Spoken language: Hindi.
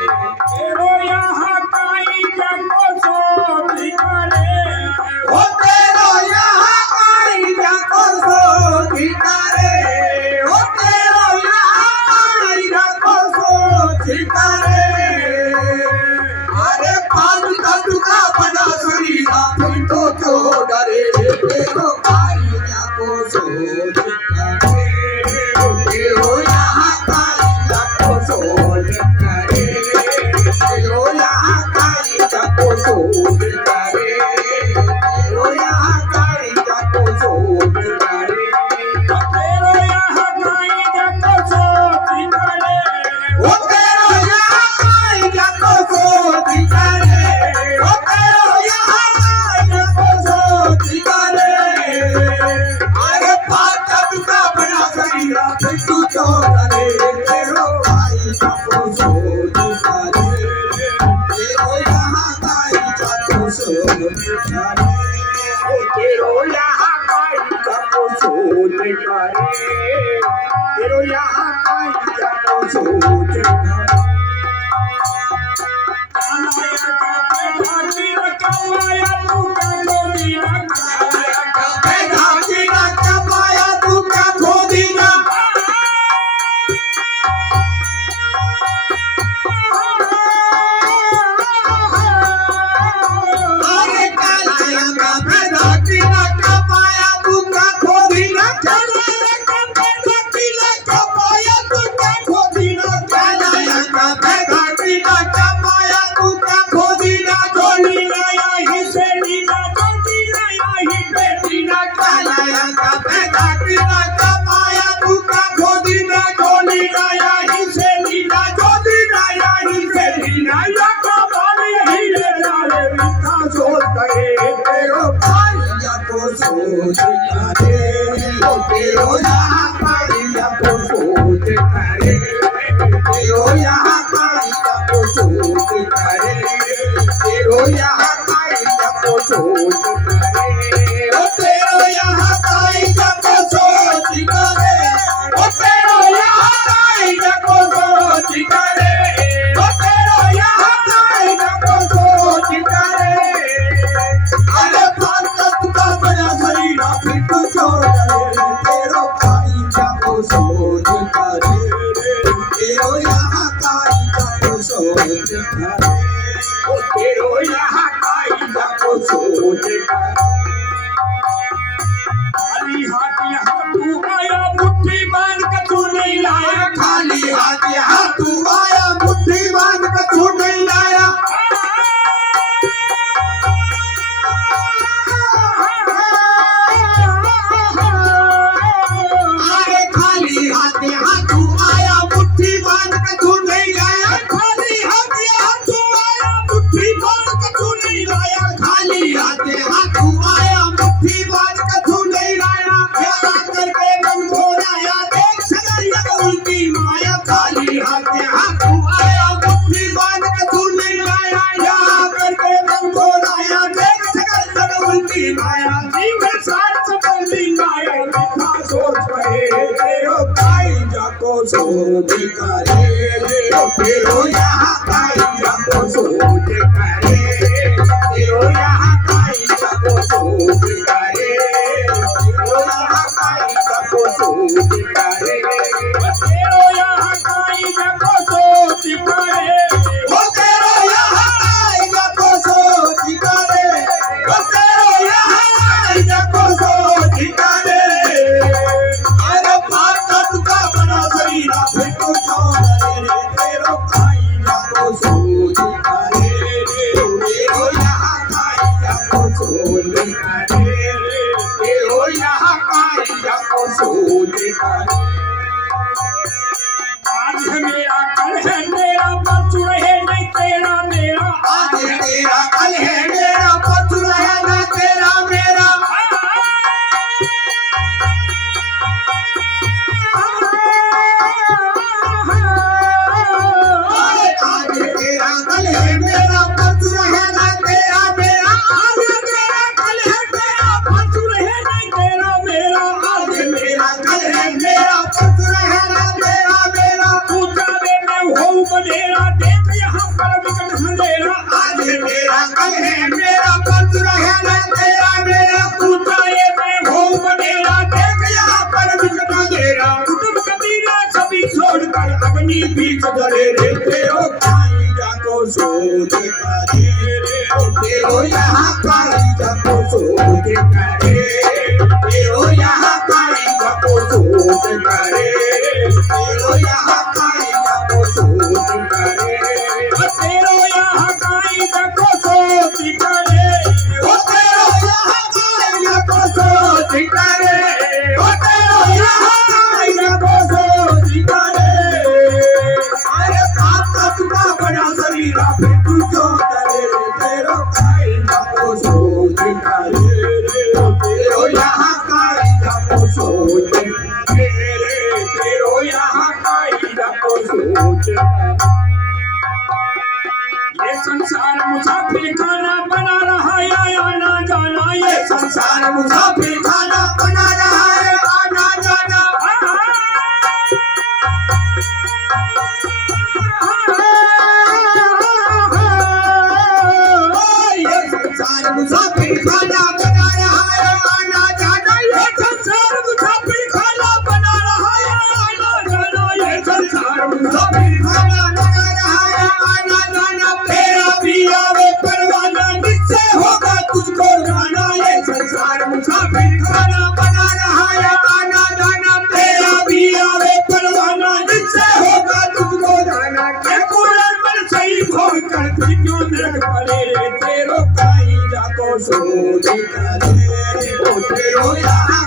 तेरो यहाँ काई जाको सो ठिकाने ओ तेरो यहाँ काई जाको सो ठिकाने ओ तेरो यहाँ काई जाको सो ठिकाने अरे पाल का टुका बना शरीरा फिर तो डरे तेरो काई जाको सो ठिकाने तेरो यहाँ काई जाको सो ठिकाने तेरो यहाँ काई जाको सो ठिकाने तेरो यहाँ काई जाको सो ठिकाने तेरो यहाँ काई जाको सो ठिकाने ओ तेरो यहाँ काई जाको सो ठिकाने ओ तेरो यहाँ काई जाको सो ठिकाने अरे पाँच टुका बना शरीरा फिर तू डरे तेरो काई जाको सो ठिकाने तेरो यहाँ काई जाको सो ठिकाने ओ तेरो यहाँ काई जाको सो ठिकाने तेरो यहाँ काई जाको सो ठिकाने कानाया का पैठा तीर कमाया तू क्या खोदी ना कानाया का पैदा किया कमाया तू क्या खोदी ना अरे कालाया का पैदा किया कमाया तू क्या खोदी ना कालाया का पैदा किया कमाया तू क्या खोदी ना कालाया का पैदा किया कमाया तू क्या खोदी ना जोली लाया ही से लीला जोली लाया ही बेटी ना कालाया का पैदा किया कमाया तू क्या खोदी ना जोली लाया ही से लीला जोली लाया ही से लीला या कमाल यही ले जाए मिठा सोच करे तेरो भाई जाको सोच करे ओ तेरो यहाँ भाई जाको सोच करे तेरो यहाँ भाई जाको सोच करे तेरो यहाँ भाई जाको सोच करे ओ तेरो यहाँ भाई जाको सोच करे ओ तेरो यहाँ भाई जाको सोच करे ओ तेरो यहाँ भाई जाको सोच करे अरे भारत का बड़ा शरीरा फिर तू डरे तेरो भाई जाको सोच करे तेरो यहाँ काई जाको सोच करे ओ तेरो यहाँ काई जाको सोच करे खाली हाथ यहाँ तू आया मुट्ठी बांध के तू नहीं लाया खाली हाथ यहाँ तू आया मुट्ठी बांध के तू नहीं लाया अरे खाली हाथ यहाँ तू आया मुट्ठी बांध के तू नहीं लाया खाली हाथ यहाँ तू आया मुट्ठी बांध के तू नहीं लाया खाली हाथ यहाँ तू आया मुट्ठी बांध के तू नहीं लाया क्या करके मन घोराया देख सगरिया उल्टी माया खाली हाथ यहाँ तू आया मुट्ठी बांध के तू नहीं लाया क्या करके मन घोराया देख सगरिया उल्टी माया जीवन साथ संबंधी माया मिठा सोच करे तेरो भाई जाको सोच करे तेरो यहाँ भाई जाको सोच करे तेरो यहाँ भाई जाको सोच करे तेरो यहाँ भाई जाको सोच करे तेरो यहाँ काई जाको सोच करे ओ तेरो यहाँ भाई जाको सोच करे ओ तेरो यहाँ भाई जाको सोच करे अरे भारत का बड़ा शरीरा फिर तो डरे तेरो भाई जाको सोच करे तेरो यहाँ भाई जाको सोच करे तेरो यहाँ भाई जाको सोच करे आज है मेरा कल है मेरा परसों रहे नहीं तेरा मेरा आज तेरा कल है मेरा परसों है ना तेरा मेरा आज तेरा कल है मेरा परसों है ना तेरा मेरा आज मेरा कल है तेरा परसों रहे नहीं तेरा मेरा आज मेरा कल है मेरा परसों है ना तेरा मेरा तू जाने मैं हूँ बनेरा देख यहाँ रे तेरो काईजा को सोच करे रे तेरो यहाँ काईजा को सोच करे तेरो यहाँ काईजा को सोच करे तेरो यहाँ काईजा को सोच करे तेरो यहाँ काईजा को सोच करे ओ तेरो यहाँ काईजा को सोच करे ओ तेरो यहाँ काईजा को सोच करे अरे काका तुका बड़ा शरीर पे तू जो करे तेरो काईजा को सोच करे तेरो यहाँ काईजा को सोच करे तेरो यहाँ काईजा को सोच करे ये संसार मुसाफिर खाना बना रहा है आना जाना ये संसार मुसाफिर खाना बना रहा है आना जाना ये संसार मुसाफिर खाना बना रहा है आना जाना ये संसार मुसाफिर खाना बना रहा है आना जाना ये संसार मुसाफिर खाना बना रहा है आना जाना तेरा भी आवे परवाना किससे होगा तुझको जाना ये संसार मुसाफिर खाना बना रहा है आना जाना तेरा भी आवे परवाना किससे होगा तुझको जाना ये कूलर पर सही खोल कर फिर क्यों नरक पड़े रे तेरो काईजा को सोच करे ओ तेरो यहाँ